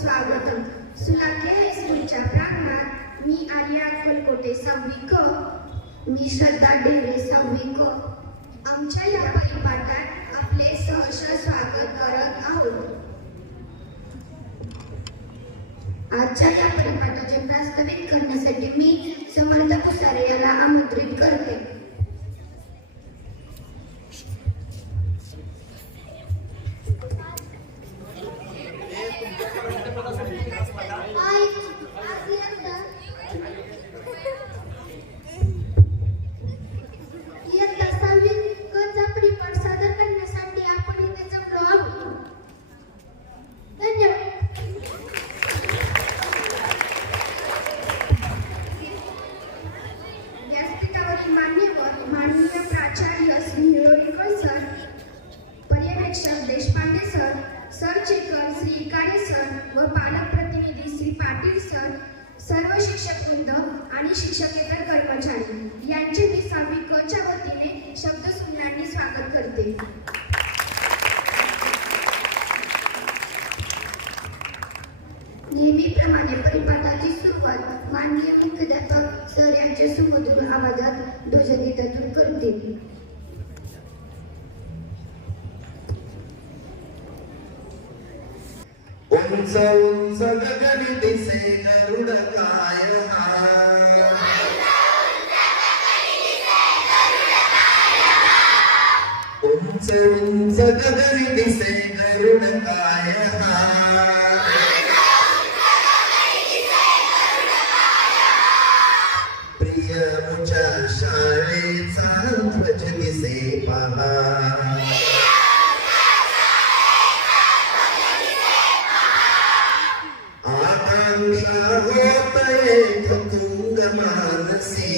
सुस्वागतम. सुलाखे हायस्कूलच्या प्रांगणात मी आर्या कोलकोटे 6वी क, मी श्रद्धा ढेरे 6वी क आमच्या या परिपाठात आपले सहर्ष स्वागत करत आहोत. आजच्या या परिपाठाचे प्रास्ताविक करण्यासाठी मी समर्थ पुसारे याला आमंत्रित करते. माननीय प्राचार्य श्री हिरोळीकर सर, पर्यवेक्षक देशपांडे सर, सरचेकर श्री इकारे सर व पालक प्रतिनिधी श्री पाटील सर, सर्व शिक्षक वृंद आणि शिक्षकेतर कर्मचारी यांचे मी 6वी क च्या वतीने शब्दसुमनांनी स्वागत करते. नेहमीप्रमाणे परिपाठाची सुरुवात माननीय मुख्याध्यापक सर यांच्या सुमधुर आवाजात ध्वजगीतातून करतील. उंच उंच गगन दिसे गरुड काय हा, उंच उंच गगन दिसे गरुड काय हा, प्रिय मुझ्या शाळेचा ध्वज दिसे पहा, आकांक्षा होतये तुंग मानसी,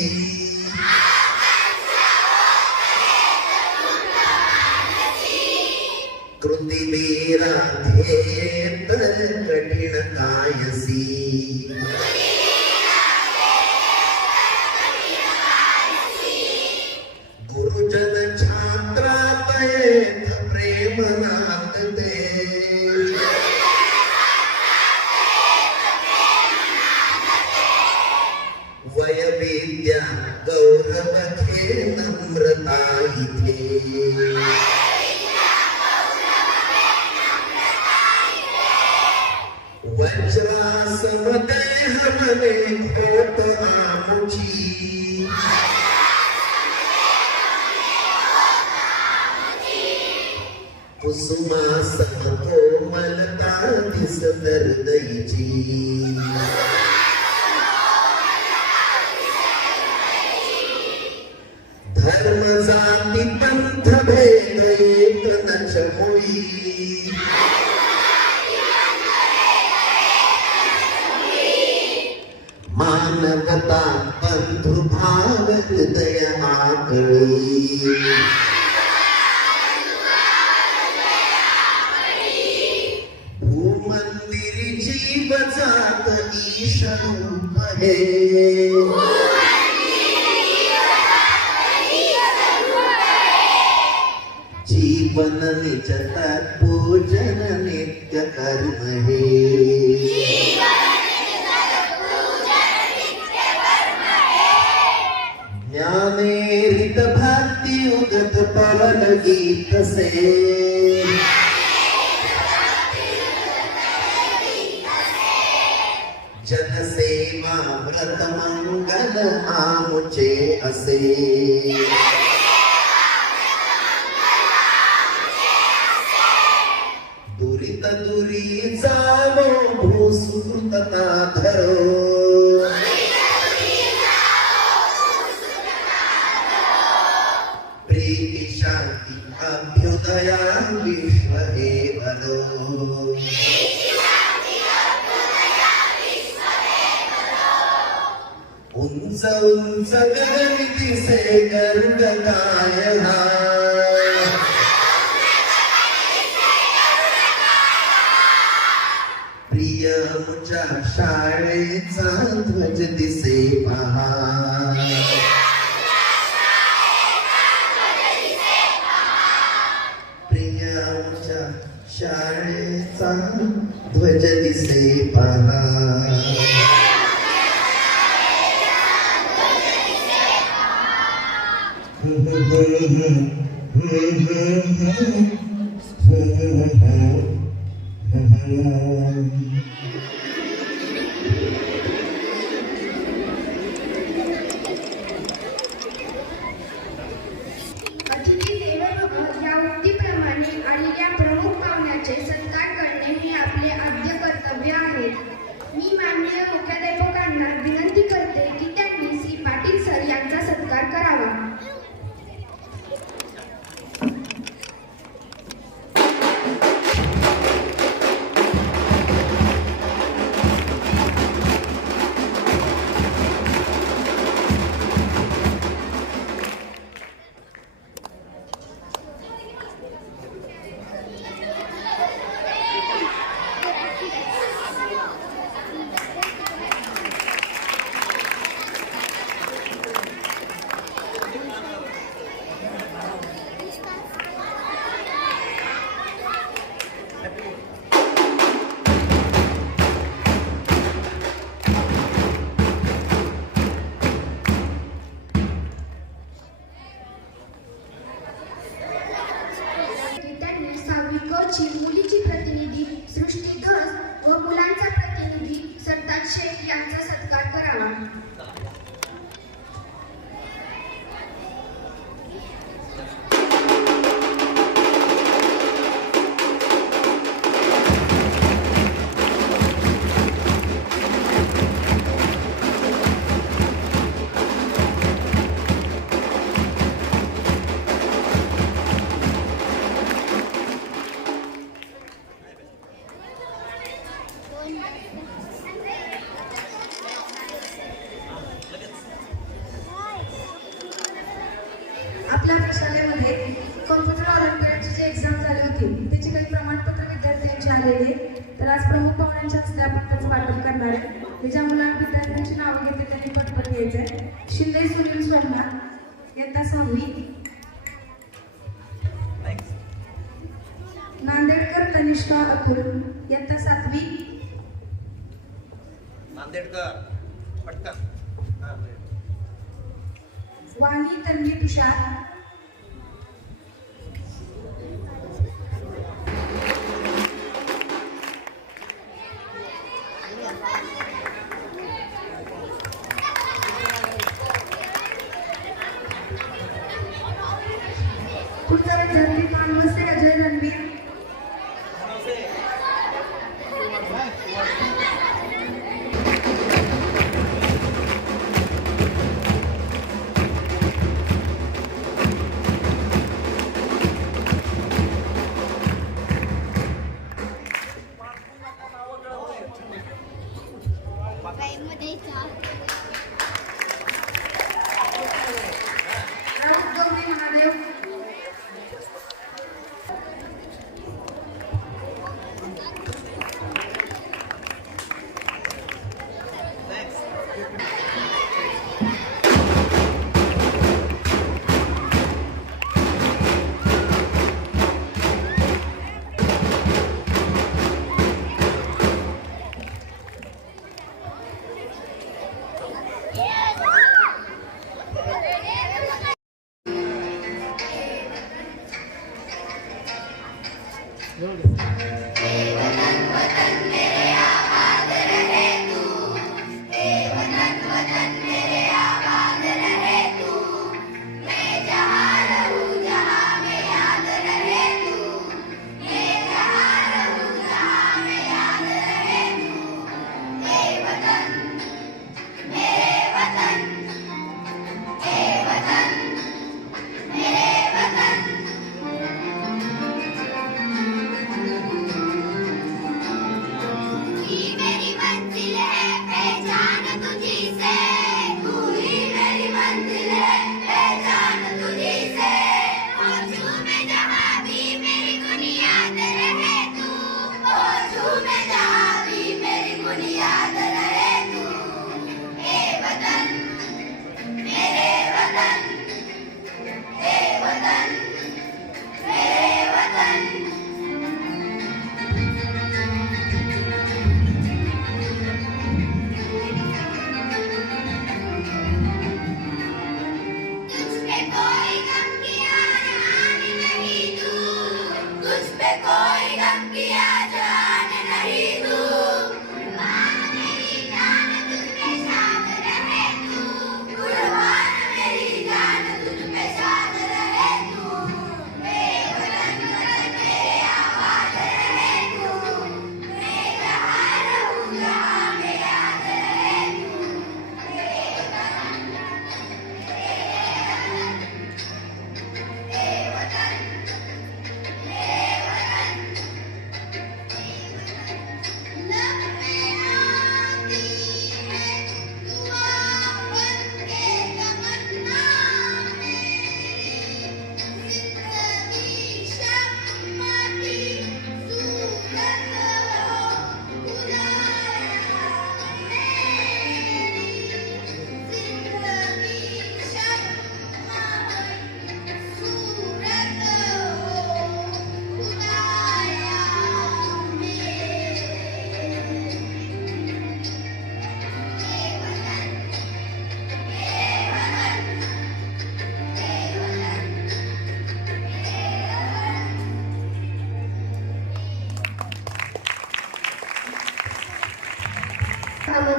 कृती मेरा ध्येय तर कठीण कायसी, गुरुजन छात्रातये प्रेम नांदते, वय विद्या गौरव खे नम्रता इथे, वज्रासम देह मने खोट आमुची, कुसुमासम कोमलता दिस दर्दैची, धर्म जाती पंथ भेद एक नच होई, मानवता बंधु भाव हृदय आकळी, भूमंदिरी जीव जात ईश रूप हे, जीवन निजता पूजन नित्य कर्म हे, ज्ञानेरित भक्ति उगत पवन गीत से, जनसेवा व्रत मंगल आमुचे असे, दुरित दुरी जावो भूसुकृतता धरो, प्रीति शांति अभ्युदया विश्व हे बरो, उंच उंच गगन दिसे गरुड काय हा, प्रिय मुझ्या शाळेचा ध्वज दिसे पहा, प्रिय मुझ्या शाळेचा ध्वज दिसे पहा अतिथी देवो भव या उक्तीप्रमाणे आलेल्या प्रमुख पाहुण्याचे सत्कार करणे हे आपले आद्य कर्तव्य आहे. मी माननीय मुख्याध्यापकांना विनंती करते की त्यांनी श्री पाटील सर यांचा सत्कार करावा. त्यांनी 6वी क ची मुलीची प्रतिनिधी सृष्टी धस व मुलांचा प्रतिनिधी सरताज शेख यांचा सत्कार करावा. आपल्या शाळेमध्ये कॉम्प्युटर ऑलिम्पियाडची जी एक्झाम झाली होती त्याची काही प्रमाणपत्र विद्यार्थ्यांची आलेली आहे. तर आज प्रमुख पाहुण्यांच्या हस्ते आपण त्याचं वाटप करणार आहे. हे ज्या मुलांना विद्यार्थ्यांची नावं घेते त्यांनी पटपट घ्यायचं आहे. शिंदे सुनील सोमनाथ इयत्ता 6वी, नांदेडकर तनिष्का अतुल इयत्ता 7वी, वाणी तन्वी तुषार पुढचा विद्यार्थी मानवसे अजय रणवीर, राहुल गौरी महादेव,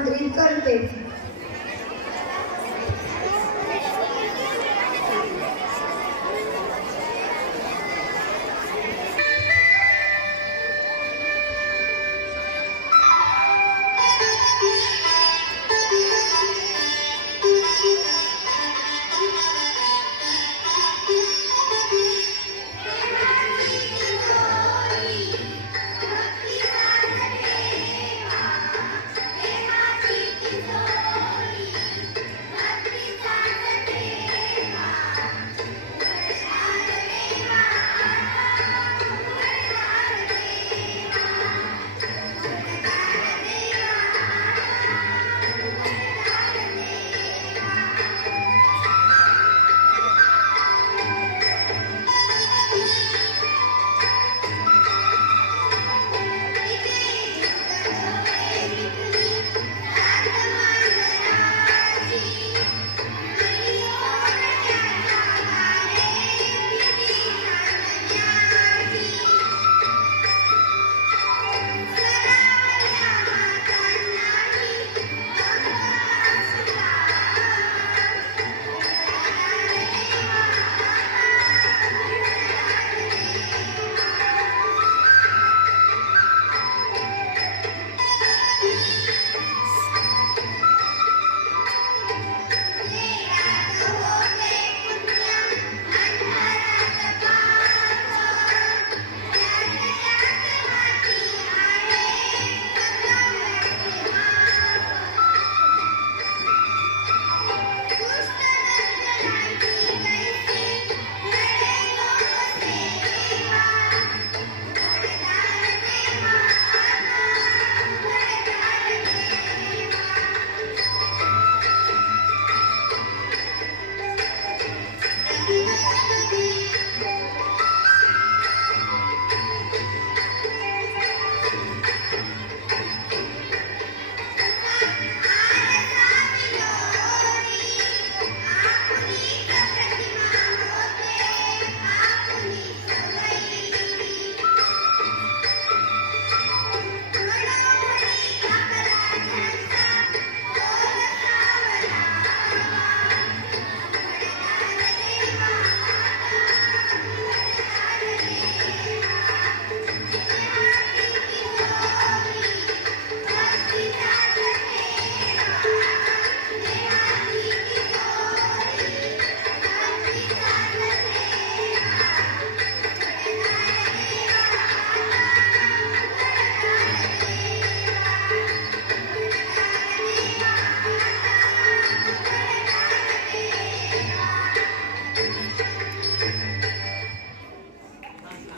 आमंत्रित करते.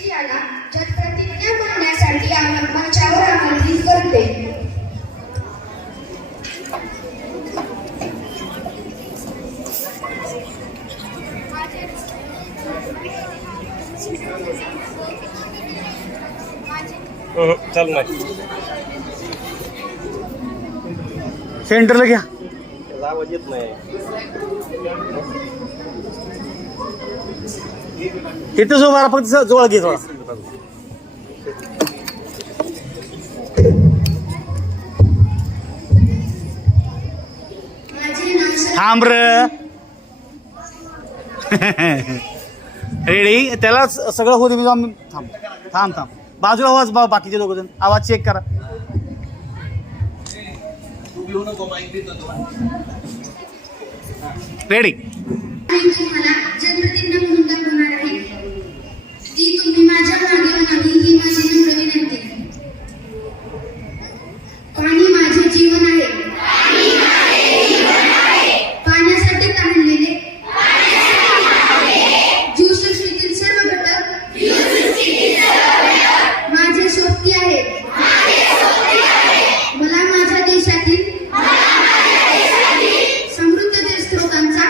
याला जनप्रतिनिधी बनण्यासाठी मंचावर आमंत्रित करते. चालू नाही सेंटरला घ्या. आवाज येत नाही. इथं जो मारा फक्त जवळ घे थोडा. थांब र. रेडी त्याला सगळं होते मी जाऊन थांब थांब थांब बाजूला आवाज बाकीचे दोघ जण आवाज चेक करा. रेडी. तुम्हाला जनप्रतिनिधी म्हणून दाखवणार आहे. ती तुम्ही माझ्या मागे म्हणावी ही माझी नम्र विनंती. पाणी माझे जीवन आहे. पाण्यासाठी तहानलेले जीवसृष्टीतील सर्व घटक माझे सोबती आहेत. मला माझ्या देशातील समृद्ध जलस्रोतांचा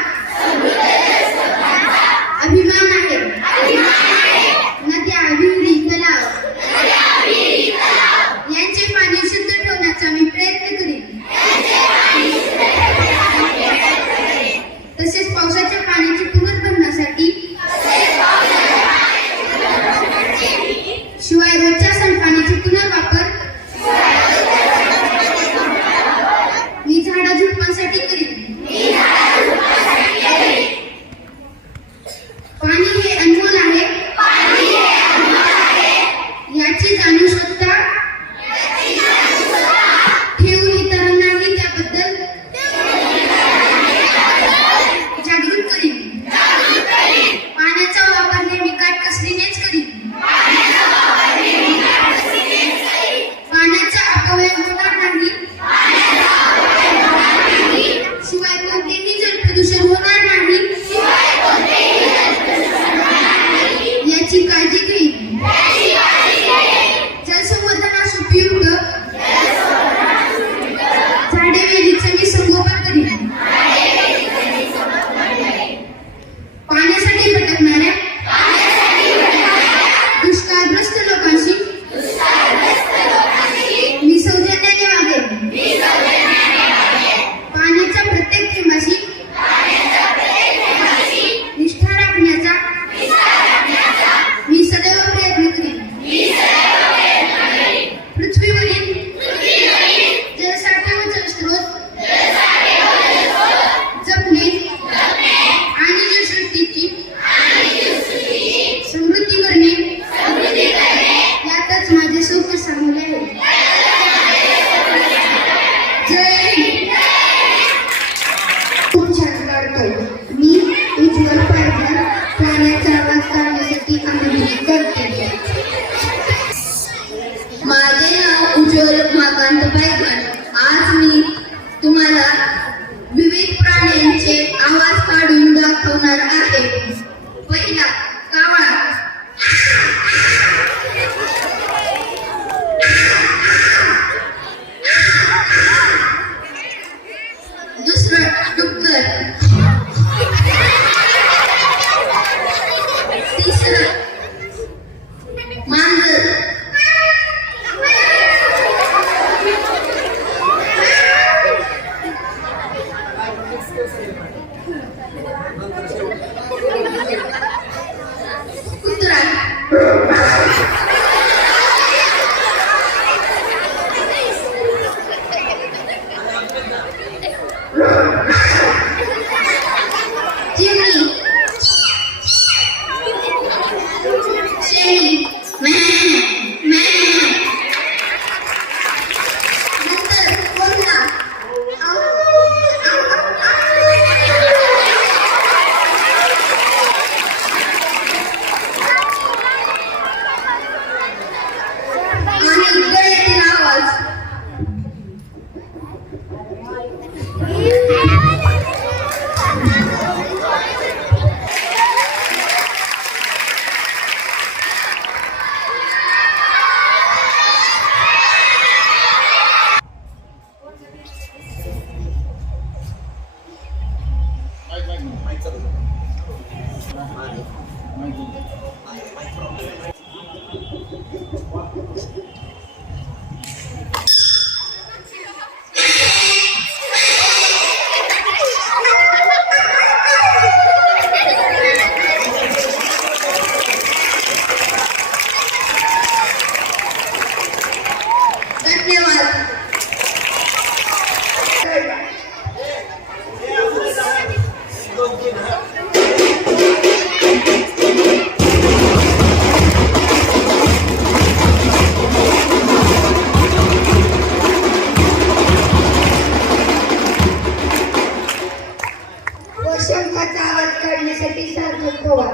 सार्थक पवार.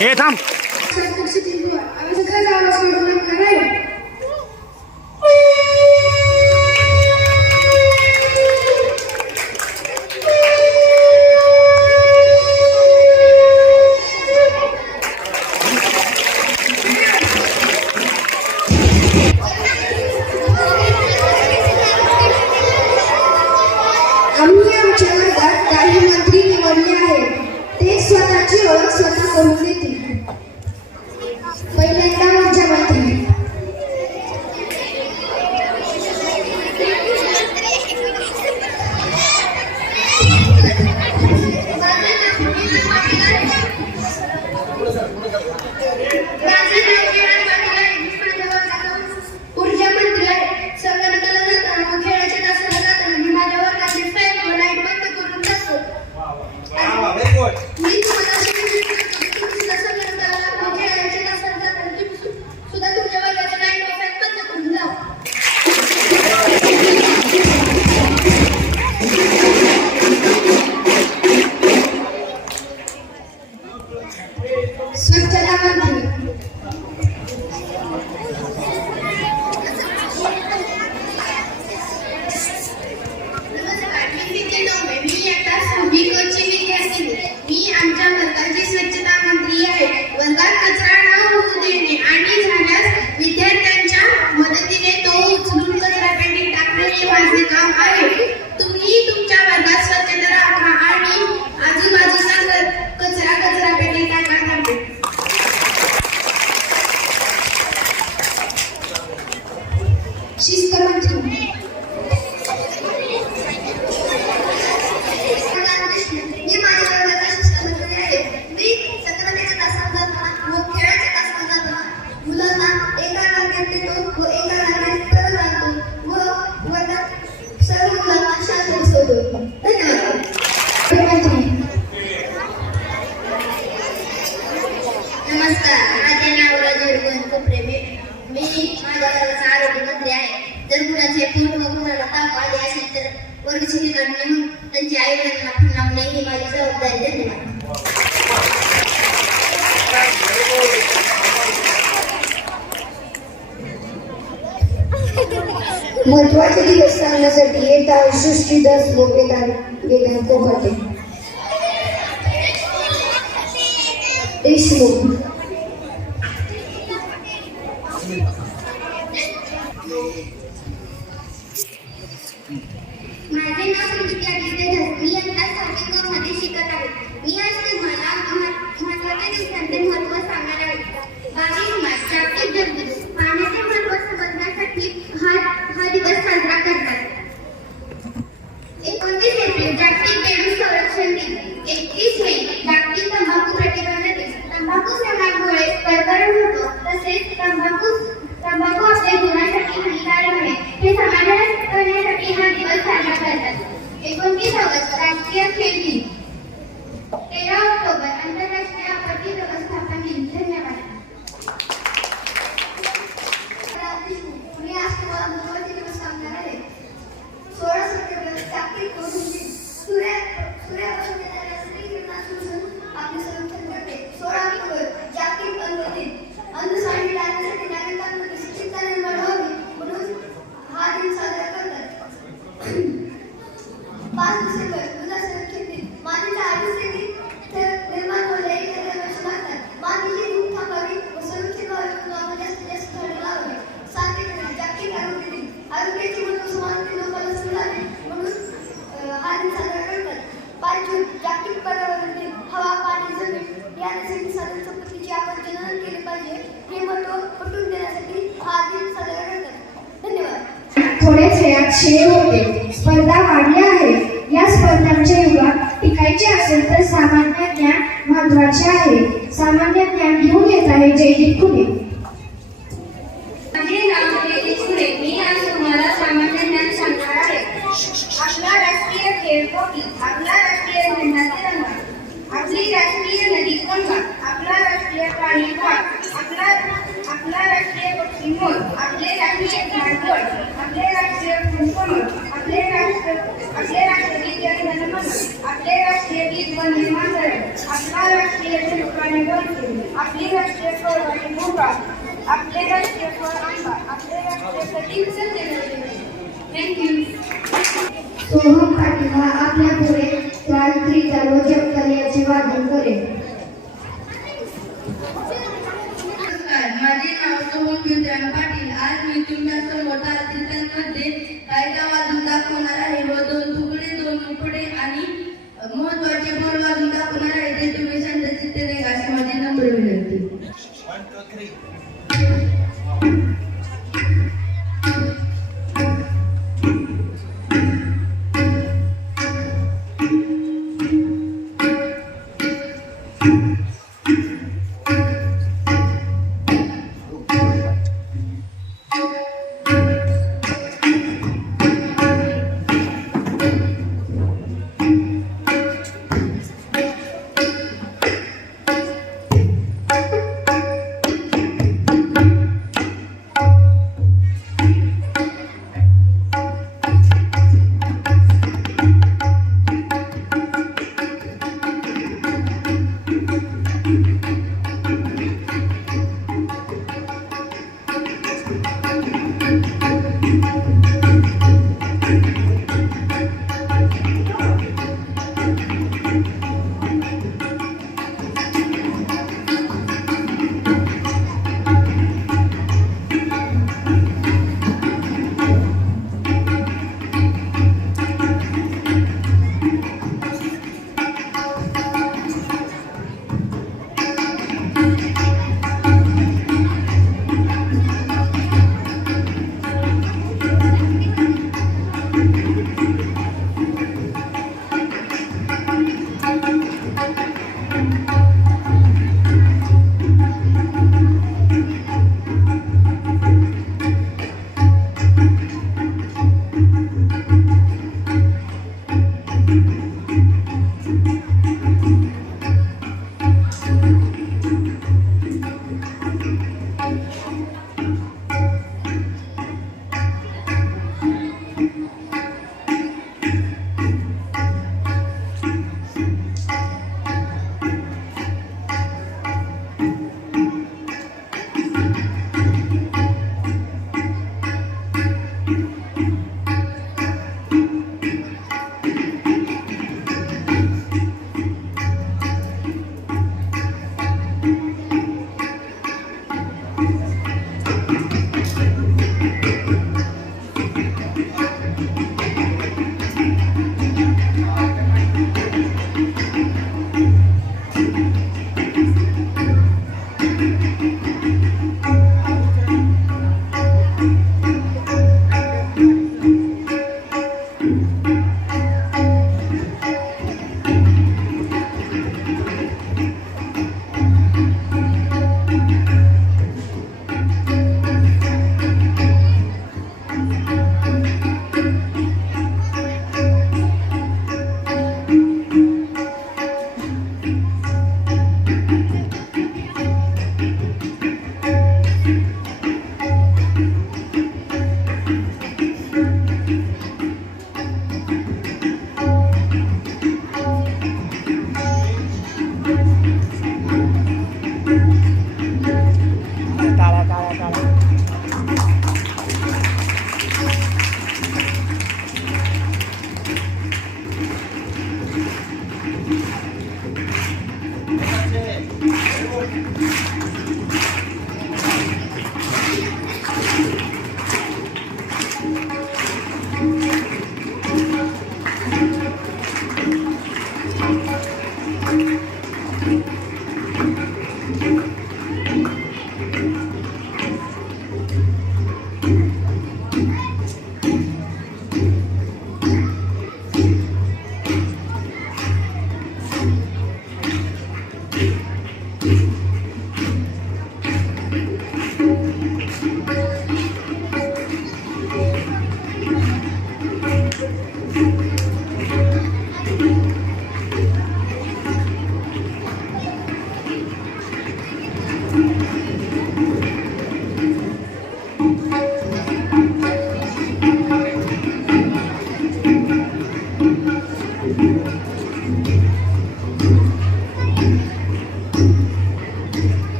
हे थांब. आम्ही आमच्या वर्गात काही मंत्री निवडले आहेत. ते स्वतःची ओळख स्वतः करून देतील. पहिल्यांदा ऊर्जामंत्री. ऊर्जामंत्री आहे. संगणकाला जाताना व खेळाच्या तासाला जाताना मी माझ्या वर्गातली फॅन व लाईट बंद करून जातो. Very good. मी तुम्हाला अशी विनंती करतो की तुम्ही सुद्धा संगणकाला व खेळाच्या तासाला जाताना तुम्ही सुद्धा तुमच्या वर्गाच्या लाईट व फॅन बंद करून जावा. स्वच्छता मंत्री. नमस्कार, मी नितीन डोंबे. मी इयत्ता 6वी क ची विद्यार्थिनी. मी आमच्या वर्गाची स्वच्छता मंत्री आहे. वर्गात कचरा न होऊ देणे आणि झाल्यास विद्यार्थ्यांच्या मदतीने तो उचलून कचरापेटीत टाकणे हे माझे काम आहे. तुम्ही तुमच्या वर्गात स्वच्छता राखा आणि आजूबाजूचा कचरा कचरापेटीत टाका. शिस्त मंत्री. मी माझ्या वर्गाचा शिस्तमंत्री आहे. मी संगणकाच्या तासात जाताना व खेळाच्या तासात जाताना मुलांना एका रांगेत नेतो व एका रांगेत परत आणतो व वर्गात सर्व मुलांना शांत बसवतो. धन्यवाद. मंत्री. नमस्कार, माझे नाव राजेश प्रेमे. मी माझ्या वर्गाचा आरोग्य मंत्री आहे. जर कुणाचे पोट व कुणाला ताप आले असेल तर वर्ग शिक्षकांनी म्हणून त्यांची आई वडिलांना फोन लावणे ही माझी जबाबदारी. धन्यवाद. महत्वाचे दिवस सांगण्यासाठी येतात सृष्टीदास व वेदांत कोपाटे. देशमुख. माझे नाव संगीता गिरेधर. मी आता 6वी क मध्ये शिकत आहे. मी आज तुम्हाला महत्त्वाच्या दिवसांचे महत्त्व सांगणार आहे. 22 मार्च जागतिक जल दिवस. पाण्याचे महत्त्व समजण्यासाठी हा दिवस साजरा करतात. 29 एप्रिल जागतिक बेडूक संरक्षण दिन. 31 मे जागतिक तंबाखू प्रतिबंध दिन. तंबाखू सेवनामुळे कर्करोग होतो. तसेच तंबाखू आपल्या जीवनासाठी हानिकारक आहे हे समाजात करण्यासाठी हा दिवस साजरा करतात. 29 ऑगस्ट राष्ट्रीय खेळ दिन. 13 ऑक्टोबर आंतरराष्ट्रीय आपत्ती व्यवस्थापन दिन. धन्यवाद. मी आज तुम्हाला महत्त्वाचे दिवस सांगणार आहे. 16 सप्टेंबर जागतिक ओझोन दिन. सूर्यापासून येणाऱ्या सूर्यकिरणांपासून आपले संरक्षण करते. 16 ऑक्टोबर जागतिक अंध दिन. अंध साडी टाळण्यासाठी नागरिकांमध्ये शिक्षितता निर्माण व्हावी म्हणून हा दिन साजरा करतात. 5 डिसेंबर मृदा संरक्षण दिन. मातीच्या आरोग्यासाठी निर्माण होणारे एखाद्या वर्ष लागतात. मातीची धूप थांबावी व संरक्षण व्हावे म्हणून आपण जास्तीत जास्त झाडे लावावी. 7 एप्रिल जागतिक आरोग्य दिन. आरोग्याची महत्त्व समाजातील लोकांना समजावे म्हणून हा दिन साजरा करतात. 5 जून जागतिक पर्यावरण दिन. हवा, पाणी, जमीन या नैसर्गिक साधन संपत्तीचे आपण जनन केले पाहिजे हे महत्त्व पटवून देण्यासाठी हा दिन साजरा करतात. धन्यवाद. थोडेच वेळात शेर होते. स्पर्धा वाढल्या आहेत. या स्पर्धांच्या युगात टिकायचे असेल तर सामान्य ज्ञान महत्त्वाचे आहे. सामान्य ज्ञान घेऊन येत आहे जयदीप खुले. माझे नाव जयदीप खुले. मी आज तुम्हाला सामान्य ज्ञान सांगणार आहे. आपला राष्ट्रीय खेळ हॉकी. आपला राष्ट्रीय झेंडा तिरंगा. आपली राष्ट्रीय नदी प्राणी वाघ, आपला राष्ट्रीय पक्षी मोर, आपले राष्ट्रीय झाडफळ, आपले राष्ट्रीय फुलकमळ, आपले राष्ट्रगीत जन गण मन, आपले राष्ट्रीय गीत वंदे मातरम, आपला राष्ट्रीय जलप्राणी डॉल्फिन, आपली राष्ट्रीय फळवाडी भोपळा, आपले राष्ट्रीय फळ आंबा, आपले राष्ट्रीय प्रतीक सत्यमेव. थँक्यू. सोहम पाटील हा आपल्या पुढे चालत्रीचा रोजक कलेचे वादन करेल. नमस्कार, माझे नाव सोहम विद्यान पाटील. आज मी तुमच्या समोर तालचित्रांमध्ये गायका वाजून दाखवणार आहे व दोन तुकडे, दोन मुकडे आणि महत्वाचे बोल वाजून दाखवणार आहे. ते तुम्ही शांत चित्तेने गाशी माझी नम्र विनंती. 1 2 3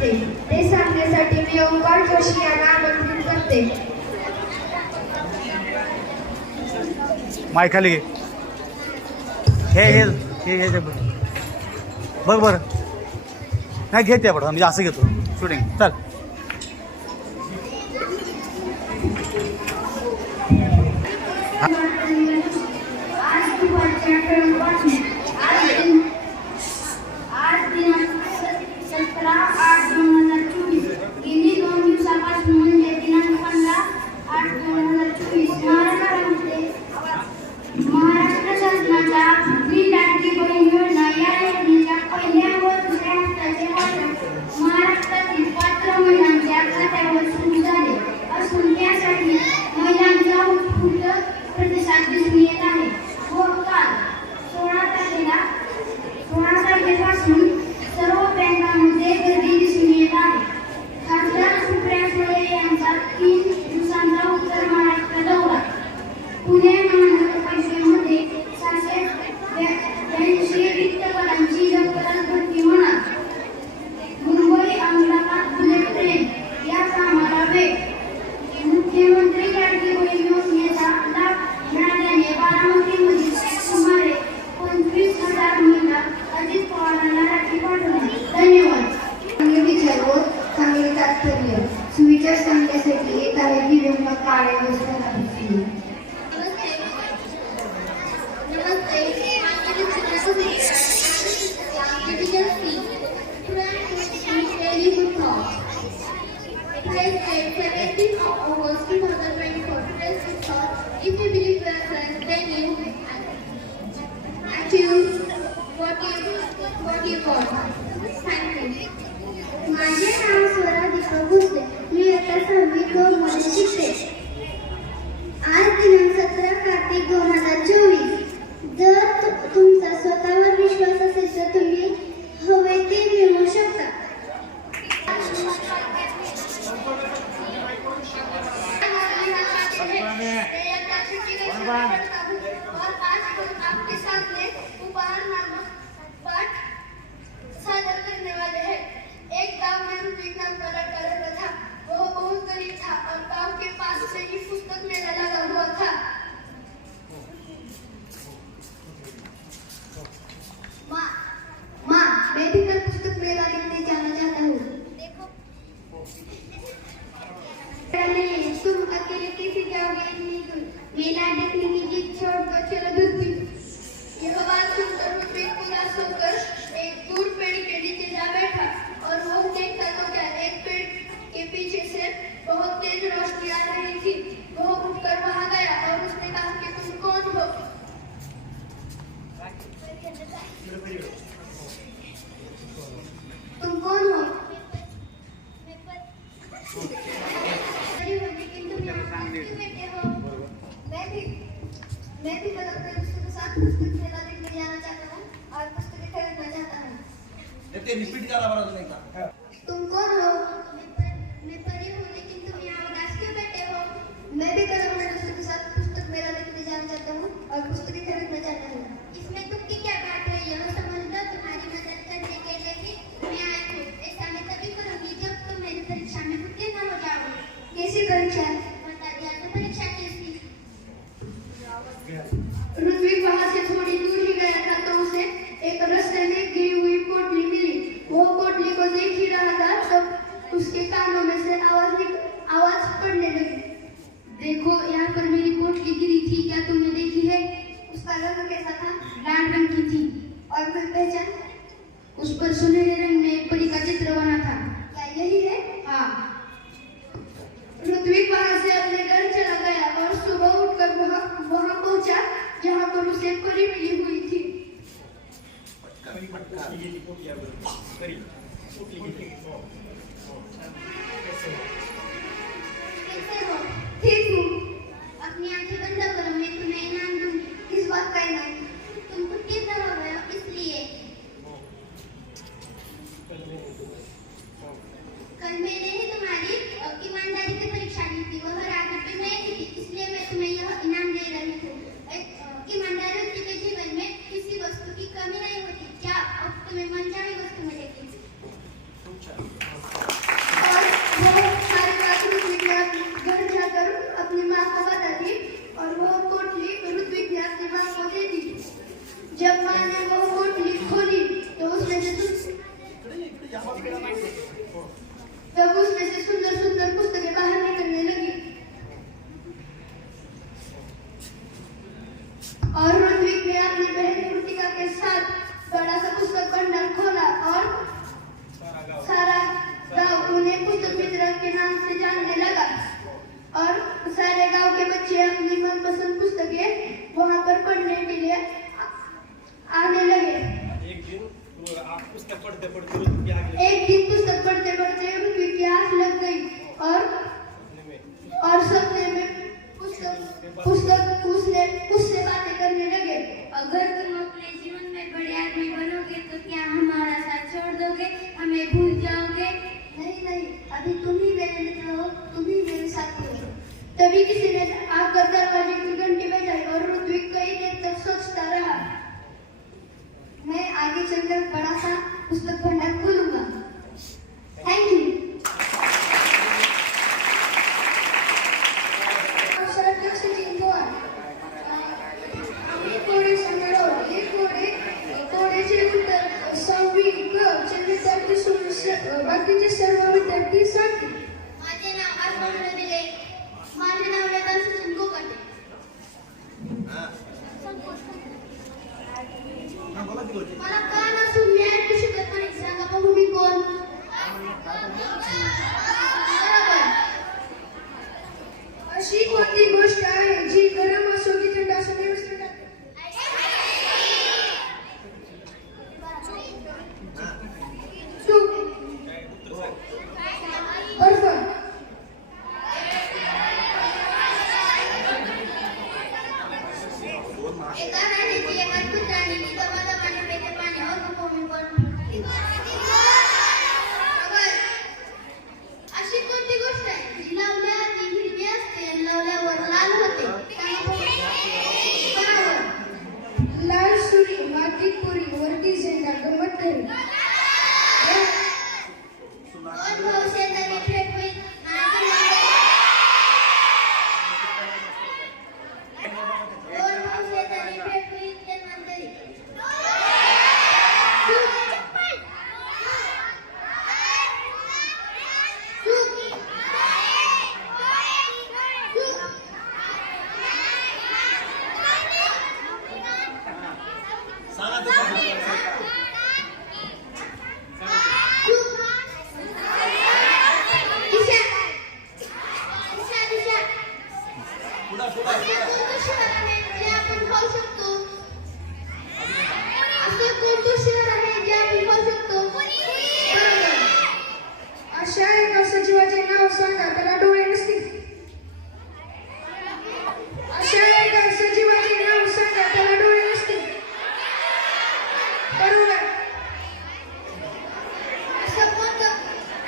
असते ते सांगण्यासाठी मी ओंकार जोशी यांना आमंत्रित करते. माय खाली घे. हे बघ बरं नाही घेते आपण म्हणजे असं घेतो शूटिंग चल. आज दुपारच्या ठळक आज दिनांक 17/8/2024 गेली 2 दिवसापासून म्हणजे दिनांक 15/8/2024 महाराष्ट्र शासनाच्या स्त्री लाडकी बहीण योजना या योजनेच्या पहिल्या व दुसऱ्या हप्त्याचे वाटप महाराष्ट्रातील पात्र महिलांच्या खात्यावर सुरू झाले असून त्यासाठी महिलांचा उत्स्फूर्त प्रतिसाद दिसून येत आहे. व काल 16 तारखेपासून सर्व बँकांमध्ये गर्दी दिसून येत आहे. खासदार सुप्रिया सुळे यांचा 3 दिवसांचा उत्तर महाराष्ट्र दौरा. पुणे महानगरपालिकेमध्ये 782 रिक्त पदांची लवकरच भरती होणार. मुंबई अहमदाबाद बुलेट ट्रेन या कामाला वेग. मुख्यमंत्री लाडकी बहीण योजनेचा लाभ मिळाल्याने बारामतीमधील सुमारे 25,000 महिला अजित पवारांना राखी पाठवणार. धन्यवाद. चांगले विचार व चांगले तात्पर्य सुविचार सांगण्यासाठी एक आहे दिव्यांग काळे वस्त्र घातलेले. If you believe we are friends, then you choose what you want. Thank you. माझे नाव स्वरा दीपक भोसले. मी इयत्ता 6वी क मध्ये शिकते. आज दिनांक 17 कार्तिक 2024. जर तुमचा स्वतःवर विश्वास असेल तर तुम्ही हवे ते मिळवू शकता. और आज आपके सामने उपहारनामा पाठ सादर करने वाले हैं. एक गांव में एक नाम का लड़का रहता था. वह बहुत गरीब था और गांव के पास से ही पुस्तक मेला लगा हुआ था. माँ मैं भी कल पुस्तक मेला देखने जाना चाहता हूँ. तुम अकेले कैसे जाओगे इतनी दूर? मेला देखने की जिद छोड़ दो, चलो दूध पी. यह बात सुनकर ऋत्विक उदास होकर एक दूर पेड़ के नीचे जा बैठा और वो देखता तो क्या एक पेड़ के पीछे से बहुत तेज रोशनी आ रही थी. वह उठकर वहां गया और उसने कहा कि तुम कौन हो? तुम कौन हो? मैं भी कल अपने दोस्तों के साथ पुस्तक मेला देखने जाना चाहता हूँ और पुस्तकें खरीदना चाहता हूँ. ते रिपीट करा बरं अजून एकदा. तुम कौन हो? मैं परी हूँ, लेकिन तुम यहाँ उदास क्यों बैठे हो? मैं भी कल अपने दोस्तों के साथ पुस्तक मेला देखने जाना चाहता हूँ और पुस्तकें खरीदना चाहता हूँ. इसमें तुम की क्या बात है? यह समझ लो तुम्हारी मदद करने के लिए ही मैं आई हूँ. ऐसा मैं तभी करूँगी जब तुम मेरी परीक्षा में उत्तीर्ण हो जाओगे. कैसी परीक्षा? बता दिया तो परीक्षा कैसी. ऋत्विक वहां से थोड़ी दूर ही गया था तो उसे एक रास्ते में गिरी हुई पोटली मिली. वो पोटली को देख ही रहा था तब उसके कानों में से आवाज पड़ने लगी. देखो यहाँ पर मेरी पोटली गिरी थी, क्या तुमने देखी है? उसका रंग कैसा था? लाल रंग की थी. और मैं पहचान? उस पर सुनहरे रंग में एक परी का चित्र बना था. क्या यही है? हाँ. ऋत्विक वहां से अपने घर चला गया और सुबह उठकर वहां पहुंचा जहां पर उसे परी मिली हुई थी. कैसे हो? ठीक हूँ. अपनी आंखें बंद करो, मैं तुम्हें इनाम दूंगी. किस बात का इनाम? तुम उत्तीर्ण हो गए हो इसलिए. कल मैंने ही तुम्हारी ईमानदारी की परीक्षा ली थी. वह राघव पे मैं थी, इसलिए मैं तुम्हें यह इनाम दे रही हूँ. ईमानदार व्यक्ति के जीवन में किसी वस्तु की कमी नहीं होती. क्या अब तुम्हें मनचाही वस्तु मिलेगी? पुस्तक पढ़ते पढ़ते रुक के आगे एक दिन पुस्तक पढ़ते पढ़ते उनकी प्यास लग गई और सपने में पुस्तक उससे बातें करने लगे। अगर तुम अपने जीवन में बड़े आदमी बनोगे तो क्या हमारा साथ छोड़ दोगे, हमें भूल जाओगे? नहीं, अभी तुम ही मेरे मित्र हो, तुम ही मेरे साथी हो। तभी किसी ने आकर दरवाजे की घंटी बजाई और ऋत्विक कई देर तक सोचता रहा। मैं आगे चलकर बड़ा सा पुस्तक भंडार खोलूंगा। Thank you. बाकीचे सर्व विद्यार्थी सांगतील। माझे नाव आसमानला दिले. माझे नाव लेखन सचिन कोकाटे. मला का नसून मी ऐकू शकत नाही. सांगा बघू मी कोण? बरोबर. अशी कोणती गोष्ट आहे जी गरम असो की थंड असो व्यवस्थित राहते? चूक. बर्फ. एका राणीची एका कुत्र्याने दमादमाने प्यायचे पाणी नको मी पण. बरोबर. अशी कोणती गोष्ट आहे जी लावल्याआधी हिरवी असते आणि लावल्यावर लाल होते? बरोबर. लाल सुरी मातीत पुरी वरती झेंडा गंमत करी. दोन भाऊ शेजारी भेट होईल. दोन भाऊ शेजारी भेट होईल जन्मांतरी. सांगा तो पुढा पुढा असं कोणतं शहर आहे जे आपण पाहू शकतो? असं कोणतं शहर आहे जे आपण पाहू शकतो? बरोबर. अशा एका सजीवाचे नाव सांगा त्याला डोळे नसतील. अशा एका सजीवाचे नाव सांगा त्याला डोळे नसतील. बरोबर. असं कोणतं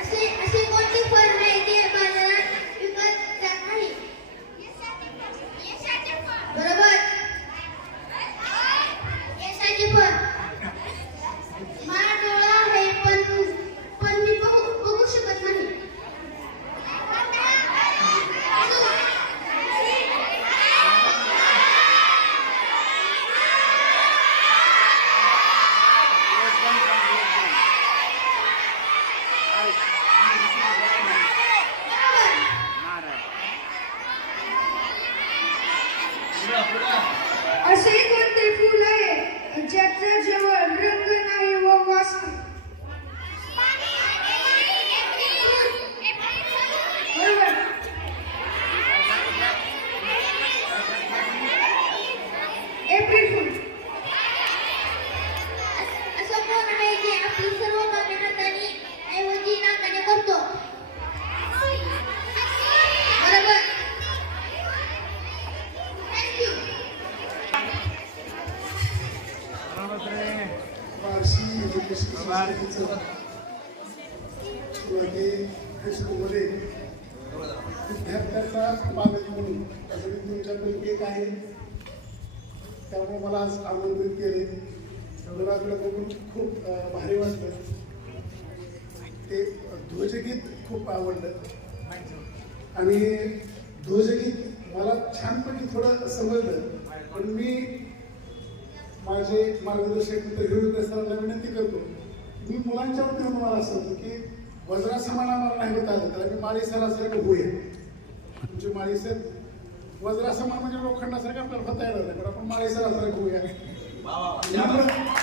असे कोणते फळ आहे जे बाजारात विकत जात नाही? बरोबर. यशाचे फळ. मला डोळा आहे पण मी बघू शकत नाही. पुढा पुढा असे कोणते फूल आहे ज्याचा जवळ रंग नाही व वास नाही? बरोबर. एप्रिल फूल. असं कोण आहे जे आपली सर्व कामे हाताने ऐवजी नाकाने करतो? बरोबर. थँक्यू. फारसी एज्युकेशन सोसायटीचं सुरुवाती हायस्कूलमध्ये विद्यार्थ्यांना पालक म्हणून त्यासाठी तुमच्यापैकी एक आहे. त्यामुळे मला आज आमंत्रित केले. मुलाकडे बघून खूप भारी वाटलं. ते ध्वजगीत खूप आवडलं आणि ध्वजगीत मला छानपैकी थोडं समजलं. पण मी माझे मार्गदर्शक मित्र हिरोळकर सरांना विनंती करतो. मी मुलांच्या वतीनं मला असं होतं की वज्रासमान आम्हाला नाही होता आलं तर आम्ही माळी सरासारखं होऊया. तुमचे माळी सर वज्रासमान म्हणजे लोखंडासारखं आपल्याला होता येणार नाही, पण आपण माळी सरासारखं होऊया. वा वा वा.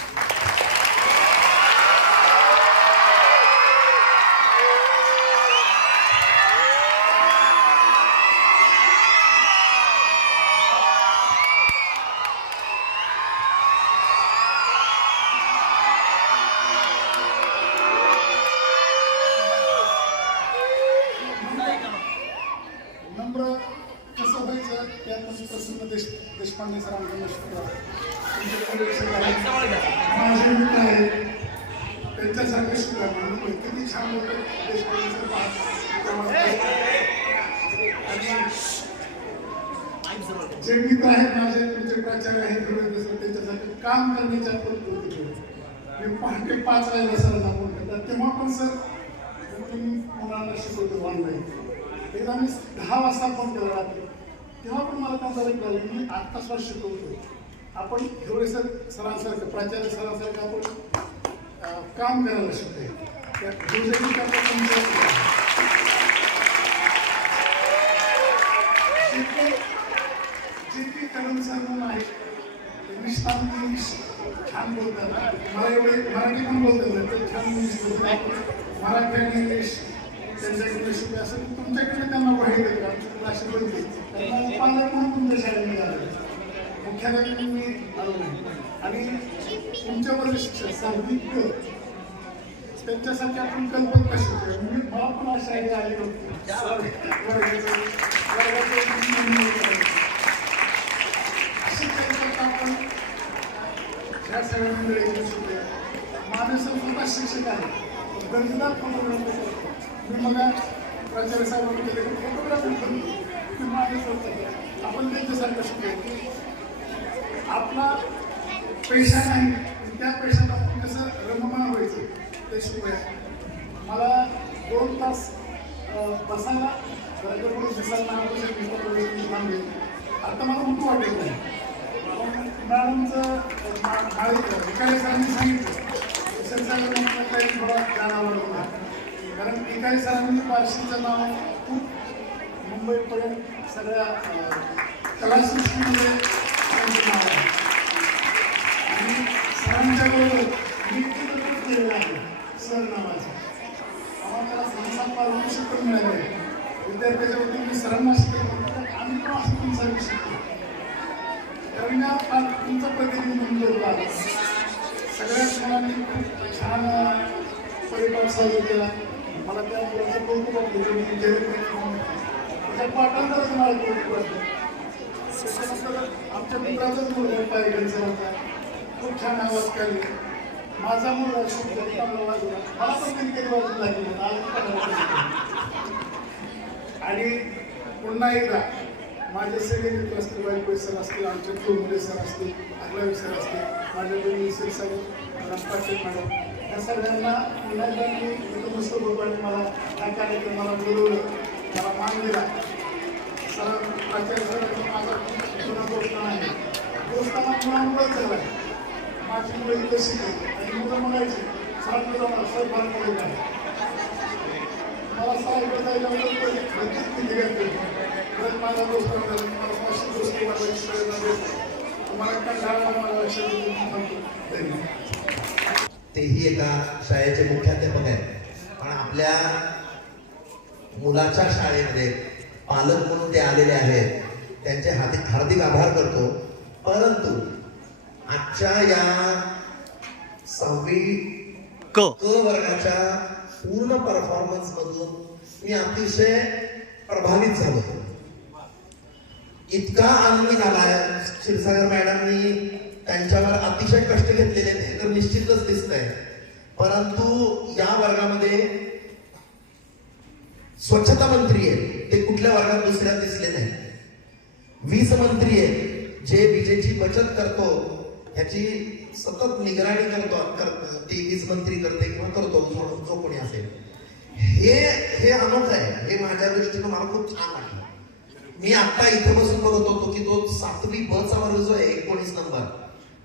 देशपांडे सरांकडे शिकला. माझे मित्र आहेत त्यांच्यासारखे शिकला. म्हणून किती छान लोक देशपांडे सर जे मित्र आहेत माझे तुमचे प्राचार्य आहेत त्यांच्यासाठी काम करण्याच्या पद्धती मी पहाटे 5 वाजता सरांना फोन करतात. तेव्हा पण सर तुम्ही मुलांना शिकवतो ऑनलाईन. एकदा मी 10 वाजता फोन केला रात्री, तेव्हा पण मला त्यांचा रिप्लाय आला मी आत्ता स्वतः शिकवतो. आपण एवढे सरांसारखं प्राचार्य सरांसारखं आपण काम करायला शिकतो. त्या जे काही करण सर म्हणून आहे इंग्लिश छान बोलतात. मला एवढे मराठी पण बोलतात नाही ते छान इंग्लिश बोलतात. मराठी आणि इंग्लिश त्यांच्याकडे शिकले असं तुमच्याकडे त्यांना माहिती आहे का आमच्याकडे अशी बोलते त्यांना पालक म्हणून तुमच्या शाळेमध्ये आलं मुख्यालय म्हणून मी आलो नाही. आणि तुमच्यावर शिक्षण साहित्य त्यांच्यासाठी आपण कल्पना कशी मी मला पण अशा आयडिया आली होती. आपण ह्या सगळ्या मंडळी शिकले. माझे स्वतः शिक्षक आहे दर्जेदार फोटोग्राफी करतो मी. मला प्राचार्य साहेबांनी केले फोटोग्राफी करतो माझे स्वतः आपण त्यांच्यासारखं शिकलो. आपला पेशा नाही त्या पेशात आपण कसं रममान व्हायचं ते शिकूया. मला 2 तास बसायला दिसायला थांबले. आता मला उठू वाटत नाही. मॅडमचं एकाही सरांनी सांगितलं काही थोडा जाणावं होता कारण एकाही सरांनी बार्शीचं नाव खूप मुंबईपर्यंत सगळ्या कलासृष्टीमध्ये त्यांचं नाव आहे. आणि सरांच्या बरोबर मी एकत्र केलेलं आहे सर नावाचं. आम्हाला त्याला संसार पालन शिकवून मिळालं आहे. विद्यार्थ्याच्या वतीने मी सरांना शिकवलं आम्ही पण असं तुमच्यासाठी शिकतो. कारण तुमचा प्रतिनिधी म्हणून जोडला सगळ्याच मुलांनी खूप छान परिपाठ साजरा केला. मला त्या मुलाचं कौतुक वाटलं त्याच्या पाठांतरच मला कौतुक वाटलं. त्याच्यानंतर आमच्या मित्राचाच मुलगा पायगड सरांचा खूप छान आवाज केले. माझा मुलगा चांगला वाजला मला पण क्रिकेट वाजून लागली आणि पुन्हा एकदा माझे सगळे मित्र असतील वाईपै सर असतील आमचे कोरमुले सर असतील अकलावी सर असतील माझ्या बहिणी साहेब रामपाटे मॅडम या सगळ्यांना पुन्हा एकदा मी नतमस्त होतो आणि मला या कार्यक्रमाला बोलवलं मला मान दिला. सर प्राचार्य सरांचा माझा जुना दोस्त नाही दोस्ताना मुलांमुळेच झाला आहे. माझी मुलं इथं शिकली आणि मुलं म्हणायची सरांकडे जाणार सर भारतमध्ये काय मला सरांकडे जायला किती घालते माझा दोस्त मला अशी गोष्टी वाढवायची प्रेरणा देतो मला कंटाळा मला लक्षात. तेही एका शाळेचे मुख्याध्यापक आहेत पण आपल्या मुलाच्या शाळेमध्ये पालक म्हणून ते आलेले आहेत त्यांचे हार्दिक आभार करतो. परंतु आजच्या या 6वी क वर्गाच्या पूर्ण परफॉर्मन्स मधून मी अतिशय प्रभावित झालो. इतका आनंद झालाय. क्षीरसागर मॅडमनी त्यांच्यावर अतिशय कष्ट घेतलेले ते तर निश्चितच दिसतंय. परंतु या वर्गामध्ये स्वच्छता मंत्री आहे ते कुठल्या वर्गात दुसऱ्या दिसले नाही. वीज मंत्री आहे जे विजेची बचत करतो ह्याची सतत निगराणी करतो ते वीज मंत्री करते किंवा करतो जो कोणी असेल. हे अनोखं आहे. हे माझ्या दृष्टीनं मला खूप छान वाटलं. मी आता इथे बसून बघत होतो की तो 7वी ब चा वर्ग जो आहे 19 नंबर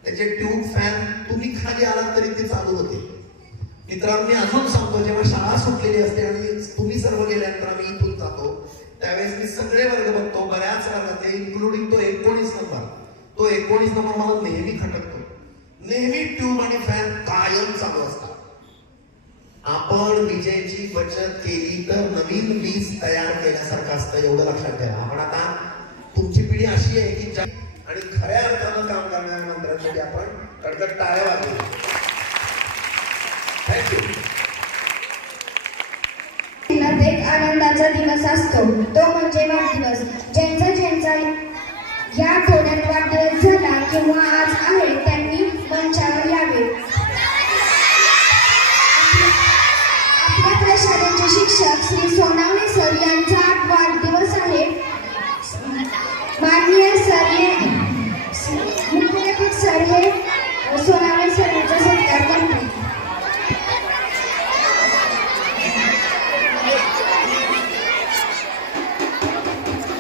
त्याचे ट्यूब फॅन तुम्ही खाली आलात तरी ते चालू होते. मित्रांनो मी अजून सांगतो जेव्हा शाळा सुटलेली असते आणि तुम्ही सर्व गेल्यानंतर आम्ही इथून जातो त्यावेळेस मी सगळे वर्ग बघतो बऱ्याच वर्गाचे इन्क्लुडिंग तो 19 नंबर. तो 19 नंबर मला नेहमी खटकतो. नेहमी ट्यूब आणि फॅन कायम चालू असतात. आपण विजेची बचत केली तर नवीन वीज तयार केल्यासारखं असतं एवढं लक्षात ठेवा. आपण आता तुमची पिढी अशी आहे की आणि खऱ्या अर्थानं काम करणाऱ्या मंत्र्यांसाठी आपण कडकड टाळ्या वाजवू. थँक्यू. एक आनंदाचा दिवस असतो तो म्हणजे वाढदिवस. ज्यांचा या आठवड्यात वाढदिवस किंवा आज आहे त्यांनी मंचावर यावे. आपल्या शाळेचे शिक्षक श्री सोनावणे सर यांचा 8 वाढदिवस आहे. माननीय सर हे मुख्याध्यापक सर हे सोनावणे सर यांचा सत्कार करतात.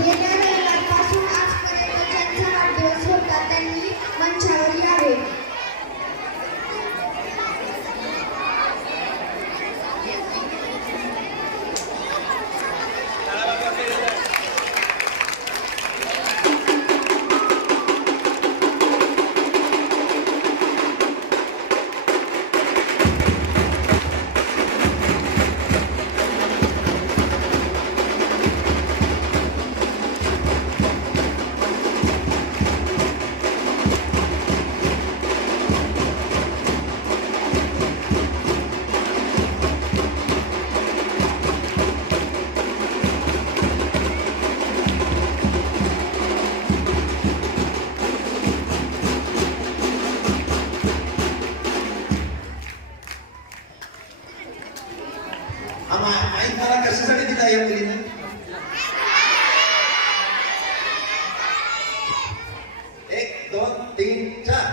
गेल्या रविवारपासून आजपर्यंत ज्यांचा वाढदिवस होता त्यांनी मंचावर यावे. माहीत मला कशासाठी दिला या मुलीनं? एक, दोन, तीन, चार.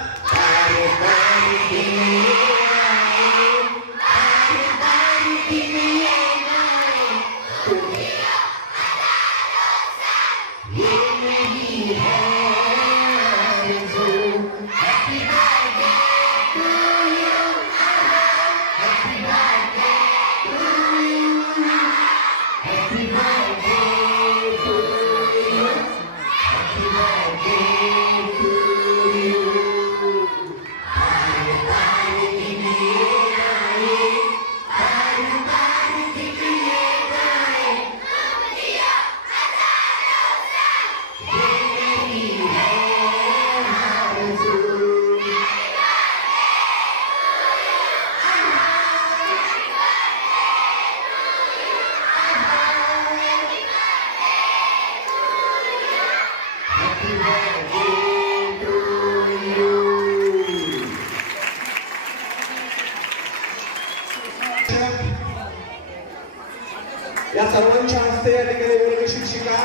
या सर्वांच्या हस्ते या ठिकाणी वर्ग शिक्षिका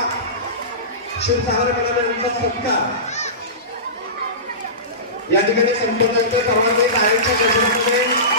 शिवसागर मॅडम सत्कार या ठिकाणी संपन्न होते. सर्वांनी गायकच्या गजरामध्ये